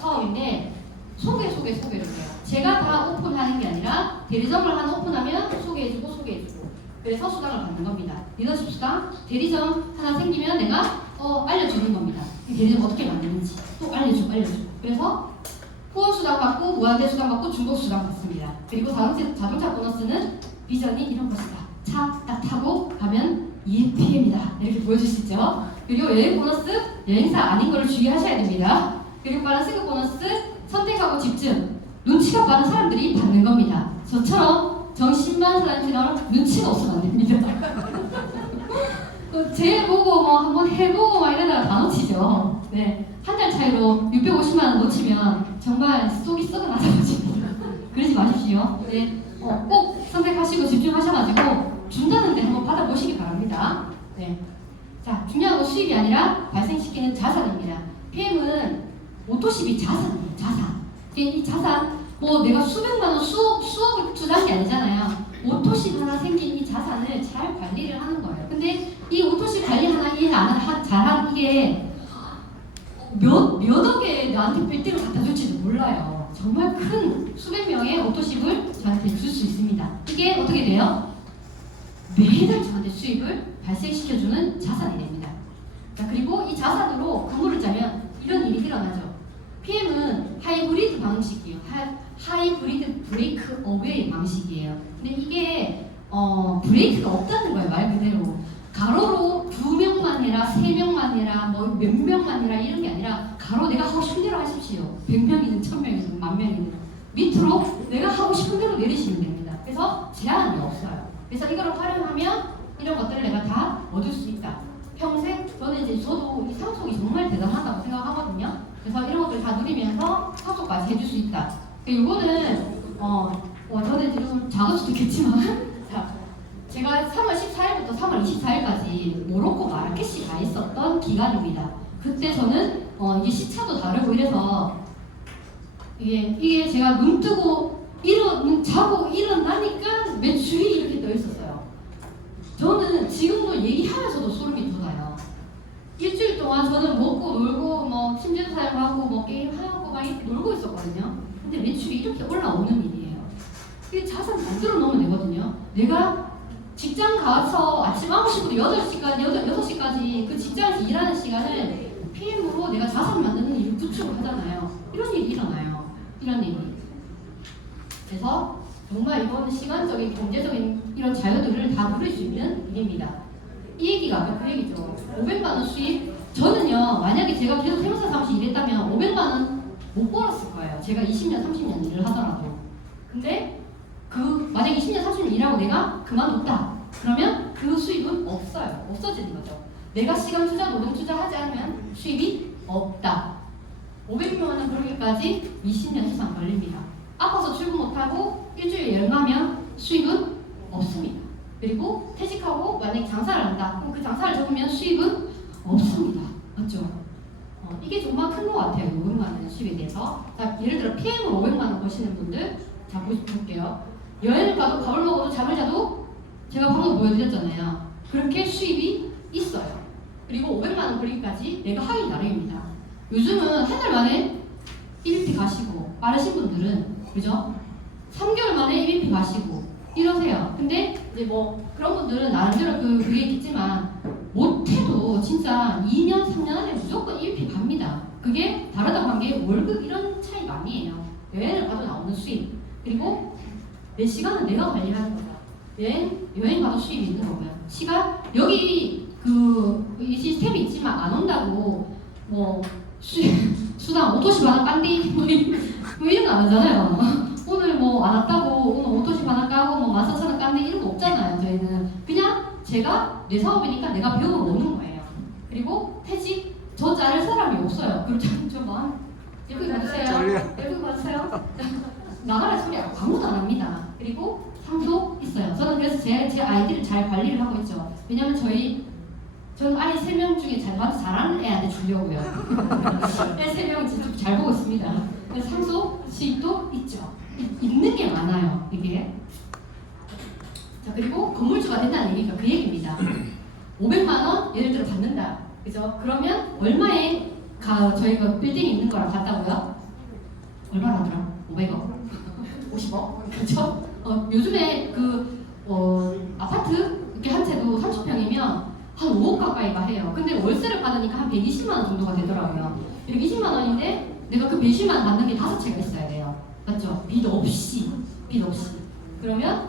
사업인데 소개를 해요. 제가 다 오픈하는 게 아니라 대리점을 하나 오픈하면 소개해주고 그래서 수당을 받는 겁니다. 리더십 수당, 대리점 하나 생기면 내가 알려주는 겁니다. 대리점 어떻게 만드는지 또 알려주고 그래서 후원 수당 받고 무한대 수당 받고 중복 수당 받습니다. 그리고 자동차 보너스는 비전이 이런 것이다. 차 딱 타고 가면 EFP입니다. 이렇게 보여줄 수 있죠. 그리고 여행 보너스 여행사 아닌 걸 주의하셔야 됩니다. 그리고 빠른 승급 보너스 선택하고 집중 눈치가 빠른 사람들이 받는 겁니다. 저처럼 정신만 사람처럼 눈치가 없으면 안 됩니다. 제 보고 뭐 한번 해보고 막 이러다가 다 놓치죠. 네. 한 달 차이로 650만 원 놓치면 정말 속이 썩어나가집니다. 그러지 마십시오. 네. 꼭 선택하시고 집중하셔가지고 준다는데 한번 받아보시기 바랍니다. 네. 자, 중요한 건 수입이 아니라 발생시키는 자산입니다. PM은 오토십이 자산이에요. 자산. 이 자산, 뭐 내가 수백만 원, 수억을 투자한 게 아니잖아요. 오토십 하나 생긴 이 자산을 잘 관리를 하는 거예요. 근데 이 오토십 관리 하나 잘한 이게 몇 억에 나한테 빌딩을 갖다 줄지도 몰라요. 정말 큰 수백 명의 오토십을 저한테 줄 수 있습니다. 이게 어떻게 돼요? 매달 저한테 수입을 발생시켜주는 자산이 됩니다. 자, 그리고 이 자산으로 근무를 짜면 이런 일이 일어나죠. PM은 하이브리드 방식이에요. 하이브리드 브레이크 어웨이 방식이에요. 근데 이게 브레이크가 없다는 거예요. 말 그대로. 가로로 2명만 해라, 3명만 해라, 뭐 몇 명만 해라 이런 게 아니라 가로 내가 하고 싶은 대로 하십시오. 100명이든 1000명이든 10,000명이든 밑으로 내가 하고 싶은 대로 내리시면 됩니다. 그래서 제한이 없어요. 그래서 이거를 활용하면 이런 것들을 내가 다 얻을 수 있다. 평생 저도 이 상속이 정말 대단하다고 생각하거든요. 그래서 이런 것들 다 누리면서 상속까지 해줄 수 있다. 이거는 저는 지금 작을 수도 있겠지만 제가 3월 14일부터 3월 24일까지 모로코 마라케시 가 있었던 기간입니다. 그때 저는 이게 시차도 다르고 이래서 이게 제가 눈 뜨고 자고 일어나니까 매출이 이렇게 떠 있었어요. 저는 지금도 얘기하면서도 소름이 돋아요. 일주일 동안 저는 먹고 놀고 뭐 침대도 사용하고 뭐 게임하고 막 이렇게 놀고 있었거든요. 근데 매출이 이렇게 올라오는 일이에요. 이게 자산 만들어 놓으면 되거든요. 내가 직장 가서 아침 9시부터 6시까지 그 직장에서 일하는 시간을 PM으로 내가 자산 만드는 일을 구축을 하잖아요. 이런 일이 일어나요. 이런 일이. 그래서 정말 이거는 시간적인, 경제적인 이런 자유들을 다 누릴 수 있는 일입니다. 이 얘기가 아까 그 얘기죠. 500만 원 수입. 저는요, 만약에 제가 계속 세무사 사무실 일했다면 500만 원 못 벌었을 거예요. 제가 20년, 30년 일을 하더라도. 근데 만약에 20년, 30년 일하고 내가 그만뒀다. 그러면 그 수입은 없어요. 없어지는 거죠. 내가 시간 투자, 노동 투자하지 않으면 수입이 없다. 500만 원은 그러기까지 20년 이상 걸립니다. 아파서 출근 못하고 일주일에 열나면 수입은 없습니다. 그리고 퇴직하고 만약에 장사를 한다. 그럼 그 장사를 접으면 수입은 없습니다. 맞죠? 이게 정말 큰 것 같아요. 500만 원 수입에 대해서. 자, 예를 들어 PM으로 500만 원 버시는 분들 자 볼게요. 여행을 가도 밥을 먹어도 잠을 자도 제가 방금 보여드렸잖아요. 그렇게 수입이 있어요. 그리고 500만 원 벌기까지 내가 하기 나름입니다. 요즘은 한 달 만에 1BP 가시고 빠르신 분들은 그죠? 3개월 만에 1BP 가시고 이러세요. 근데 이제 뭐 그런 분들은 나름대로 그게 있겠지만 못해도 진짜 2년, 3년 안에 무조건 1BP 갑니다. 그게 다르다고 한 게 월급 이런 차이가 아니에요. 여행을 가도 나오는 수입. 그리고 내 시간은 내가 관리하는 거다. 여행 가도 수입이 있는 거고요. 시간 여기 이 시스템이 있지만 안 온다고 뭐 수당 오토십 하나 깐디 뭐 이런 거 안 하잖아요. 오늘 뭐 안 왔다고 오늘 오토십 하나 까고 뭐 14,000원 깐디 이런 거 없잖아요. 저희는 그냥 제가 내 사업이니까 내가 배우러 오는 거예요. 그리고 퇴직 저 자를 사람이 없어요. 그렇죠? 좀 예쁘게 봐주세요. 예쁘게 봐주세요. 나가라 소리 아무도 안 합니다. 그리고 상속 있어요. 저는 그래서 제 아이들을 잘 관리를 하고 있죠. 왜냐면 저는 아이 3명 중에 잘하는 애한테 주려고요. 애 3명 진짜 잘 보고 있습니다. 그래서 상속 수입도 있죠. 있는 게 많아요, 이게. 자, 그리고 건물주가 된다는 얘기가 그 얘기입니다. 500만 원 예를 들어 받는다. 그죠? 그러면 얼마에 저희가 빌딩이 있는 거랑 같다고요? 얼마라더라? 500억? 50억? 그렇죠? 요즘에 아파트 이렇게 한 채도 30평이면 한 5억 가까이가 해요. 근데 월세를 받으니까 한 120만 원 정도가 되더라고요. 120만 원인데 내가 그 120만 원 받는 게 5채가 있어야 돼요. 맞죠? 빚 없이. 그러면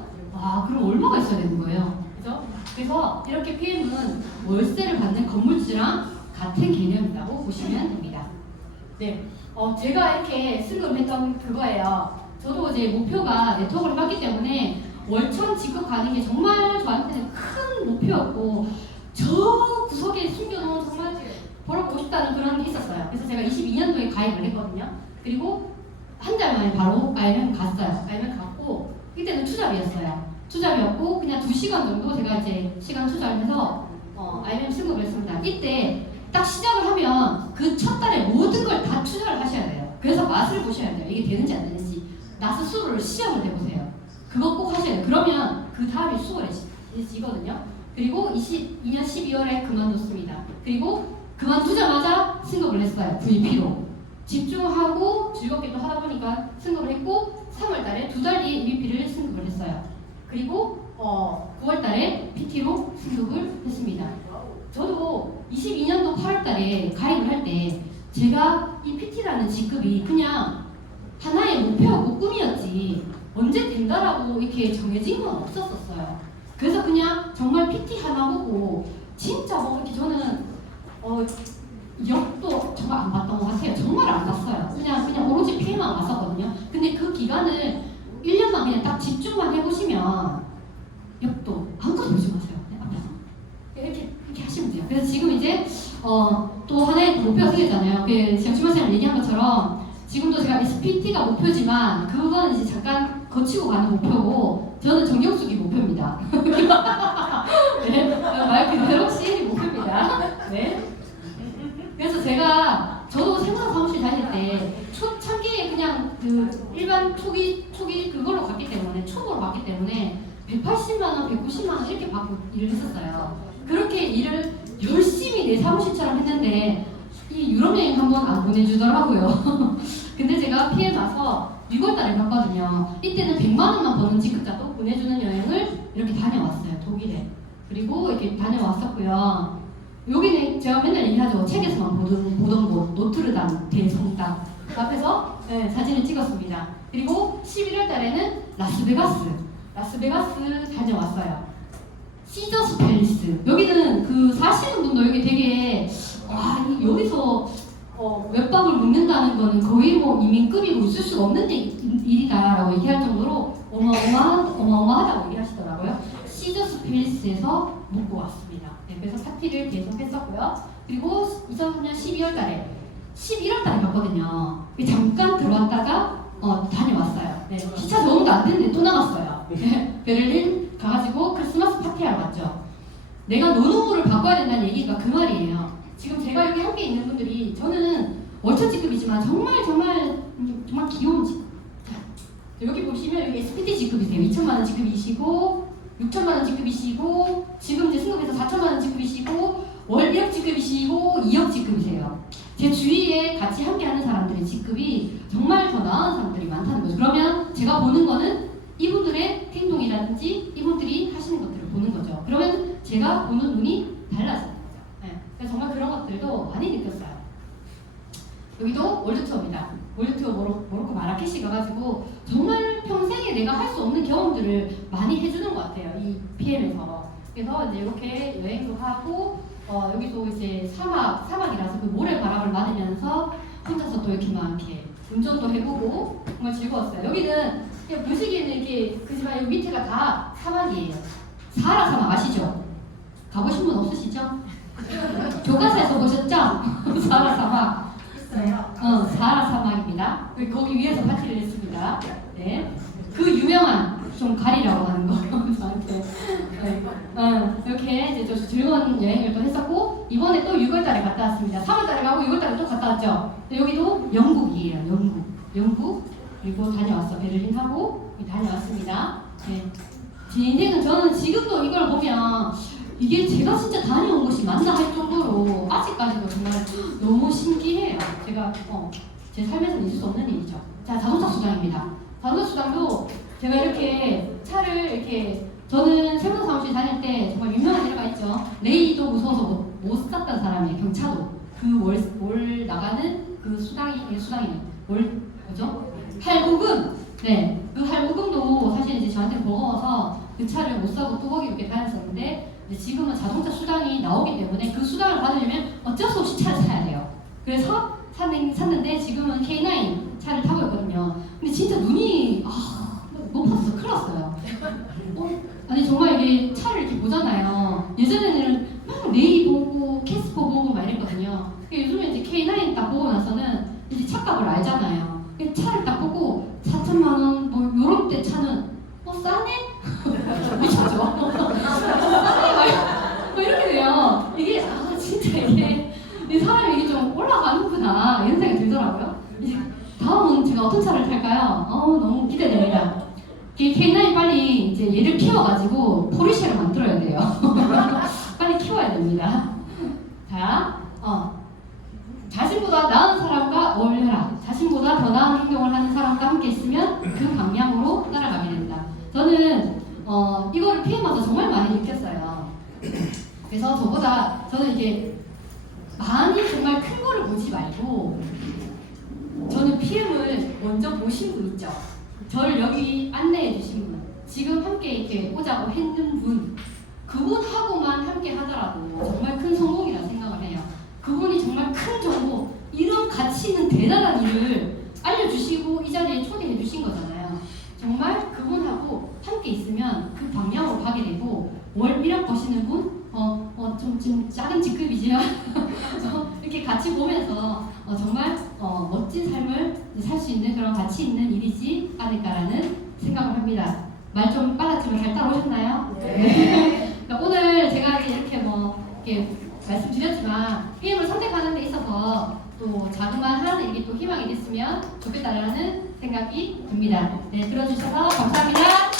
그럼 얼마가 있어야 되는 거예요. 그죠? 그래서 이렇게 PM은 월세를 받는 건물주랑 같은 개념이라고 보시면 됩니다. 네. 제가 이렇게 승급했던 그거예요. 저도 이제 목표가 네트워크를 했기 때문에 월천 직급 가는 게 정말 저한테는 큰 목표였고, 저 구석에 숨겨놓은 정말 벌어보고 싶다는 그런 게 있었어요. 그래서 제가 22년도에 가입을 했거든요. 그리고 한 달 만에 바로 알면 갔어요. 알면 갔고, 이때는 투잡이었고 그냥 2시간 정도 제가 이제 시간 투자를 해서 알면 승급을 했습니다. 이때 딱 시작을 하면 그 첫 달에 모든 걸 다 투자를 하셔야 돼요. 그래서 맛을 보셔야 돼요. 이게 되는지 안 되는지. 나 스스로를 시험을 해보세요. 그거 꼭 하셔야 돼요. 그러면 그 다음이 수월해지거든요. 그리고 22년 12월에 그만뒀습니다. 그리고 그만두자마자 승급을 했어요. VP로. 집중하고 즐겁게 또 하다 보니까 승급을 했고, 3월달에 2달 뒤에 EVP를 승급을 했어요. 그리고 9월달에 PT로 승급을 했습니다. 저도 22년도 8월달에 가입을 할 때 제가 이 PT라는 직급이 그냥 하나의 목표하고 꿈이었지 언제 된다라고 이렇게 정해진 건 없었어요. 그래서 그냥 정말 PT 하나 보고 진짜 이렇게 저는 역도 정말 안 봤던 것 같아요. 정말 안 봤어요. 그냥 오로지 PM만 봤었거든요. 근데 그 기간을 1년만 그냥 딱 집중만 해보시면 역도 아무것도 보지 마세요. 앞에서 이렇게 하시면 돼요. 그래서 지금 이제 또 하나의 목표가 생겼잖아요. 정치만 선생님 얘기한 것처럼 지금도 제가 SPT가 목표지만 그거는 이제 잠깐 거치고 가는 목표고, 저는 정경숙이 목표입니다. 네, 말 그대로 CL이 목표입니다. 네. 그래서 저도 생산 사무실 다닐 때 초창기에 그냥 일반 초기 그걸로 갔기 때문에 초보로 갔기 때문에 180만 원, 190만 원 이렇게 받고 일을 했었어요. 그렇게 일을 열심히 내 사무실처럼 했는데 이 유럽 여행 한번 안 보내주더라고요. 근데 제가 피해 나서 6월달에 갔거든요. 이때는 100만 원만 버는 직급자도 보내주는 여행을 이렇게 다녀왔어요. 독일에. 그리고 이렇게 다녀왔었고요. 여기는 제가 맨날 얘기하죠. 책에서만 보던 곳, 노트르담 대성당 앞에서 사진을 찍었습니다. 그리고 11월 달에는 라스베가스 다녀왔어요. 시저스 팰리스. 여기는 사시는 분도 여기 되게 여기서 외박을 묵는다는 거는 거의 이민급이고 있을 수가 없는 일이다라고 얘기할 정도로 어마어마하다고 얘기하시더라고요. 시저스 팰리스에서 묵고 왔습니다. 네, 그래서 파티를 계속 했었고요. 그리고 2003년 12월 달에 11월 달에 갔거든요. 잠깐 들어왔다가 다녀왔어요. 네, 시차 적응도 안 됐는데 또 나갔어요. 네, 베를린 가가지고 크리스마스 파티하러 갔죠. 내가 노노무를 바꿔야 된다는 얘기가 그 말이에요. 지금 제가 여기 함께 있는 분들이 저는 월차 직급이지만 정말 귀여운 직급. 여기 보시면 여기 SPT 직급이세요. 2천만 원 직급이시고 6천만 원 직급이시고 지금 이제 승급해서 4천만 원 직급이시고 월 1억 직급이시고 2억 직급이세요. 제 주위에 같이 함께하는 사람들의 직급이 정말 더 나은 사람들이 많다는 거죠. 그러면 제가 보는 거는 이분들의 행동이라든지 이분들이 하시는 것들을 보는 거죠. 그러면 제가 보는 눈이 달라지는 거죠. 네. 그래서 정말 그런 것들도 많이 느꼈어요. 여기도 월드투어입니다. 월드투어 모로코 마라케시 가가지고 정말 평생에 내가 할 수 없는 경험들을 많이 해주는 것 같아요. 이 PM에서. 그래서 이제 이렇게 여행도 하고 여기도 이제 사막이라서 그 모래바람을 맞으면서 혼자서 또 이렇게 운전도 해보고 정말 즐거웠어요. 여기는 그냥 보시기에는 이렇게 그지만 여기 밑에가 다 사막이에요. 사하라 사막 아시죠? 가보신 분 없으시죠? 교과서에서 보셨죠? 사하라 사막. 사하라 사막입니다. 거기 위에서 파티를 했습니다. 네. 그 유명한 좀 가리라고 하는 거 저한테. 네. 이렇게 이제 좀 즐거운 여행을 또 했었고 이번에 또 6월달에 갔다 왔습니다. 3월달에 가고 6월달에 또 갔다 왔죠. 여기도 영국이에요. 영국. 그리고 다녀왔어. 베를린하고 다녀왔습니다. 네. 제 인생은 저는 지금도 이걸 보면 이게 제가 진짜 다녀온 곳이 맞나 할 정도로 아직까지도 정말 너무 신기해요. 제가 제 삶에서는 있을 수 없는 일이죠. 자, 자동차 수당입니다. 자동차 수당도 제가 이렇게 차를 이렇게 저는 세무사 사무실 다닐 때 정말 유명한 데가 있죠. 레이도 무서워서 못 샀던 사람이에요. 경차도 그 월 나가는 그 수당이네. 뭐죠? 할부금. 네, 그 할부금도 사실 이제 저한테 버거워서 그 차를 못 사고 뚜벅이 이렇게 다녔었는데 지금은 자동차 수당이 나오기 때문에 그 수당을 받으려면 어쩔 수 없이 차를 사야 돼요. 그래서 샀는데 지금은 K9 차를 타고 있거든요. 근데 진짜 눈이 높아져서 큰일 났어요. 아니 정말 이게 차를 이렇게 보잖아요. 예전에는 막 레이 보고 캐스퍼 보고 막 이랬거든요. 요즘에 이제 K9 딱 보고 나서는 이제 차값을 알잖아요. 차를 딱 보고 4천만 원 뭐 요런 때 차는 싸네? 미쳤죠? 싸네? 뭐 이렇게 돼요. 이게 진짜 이게 사람이 이게 좀 올라가는구나 이런 생각이 들더라고요. 이제 다음은 제가 어떤 차를 탈까요? 너무 기대됩니다. K9 빨리 이제 얘를 키워가지고 포르쉐를 만들어야 돼요. 빨리 키워야 됩니다. 자, 자신보다 나은 사람과 어울려라. 자신보다 더 나은 행동을 하는 사람과 함께 있으면 그 방향으로 따라가게 됩니다. 저는 이거를 PM하면서 정말 많이 느꼈어요. 그래서 저는 이게 많이 정말 큰 거를 보지 말고 저는 PM을 먼저 보신 분 있죠. 저를 여기 안내해 주신 분, 지금 함께 이렇게 오자고 했는 분, 그분하고만 함께 하더라도 정말 큰 성공이라 생각을 해요. 그분이 정말 큰 정보, 이런 가치 있는 대단한 일을 알려주시고 이 자리에 초대해 주신 거잖아요. 정말 그분하고 함께 있으면 그 방향으로 가게 되고, 월 1억 버시는 분, 좀 작은 직급이지만 이렇게 같이 보면서 정말 멋진 삶을 살 수 있는 그런 가치 있는 일이지 않을까라는 생각을 합니다. 말 좀 빨랐지만 잘 따라오셨나요? 네. 그러니까 오늘 제가 이렇게 이렇게 말씀드렸지만 PM을 선택하는 데 있어서 또 자그마한 하나는 이게 또 희망이 됐으면 좋겠다라는 생각이 듭니다. 네, 들어주셔서 감사합니다.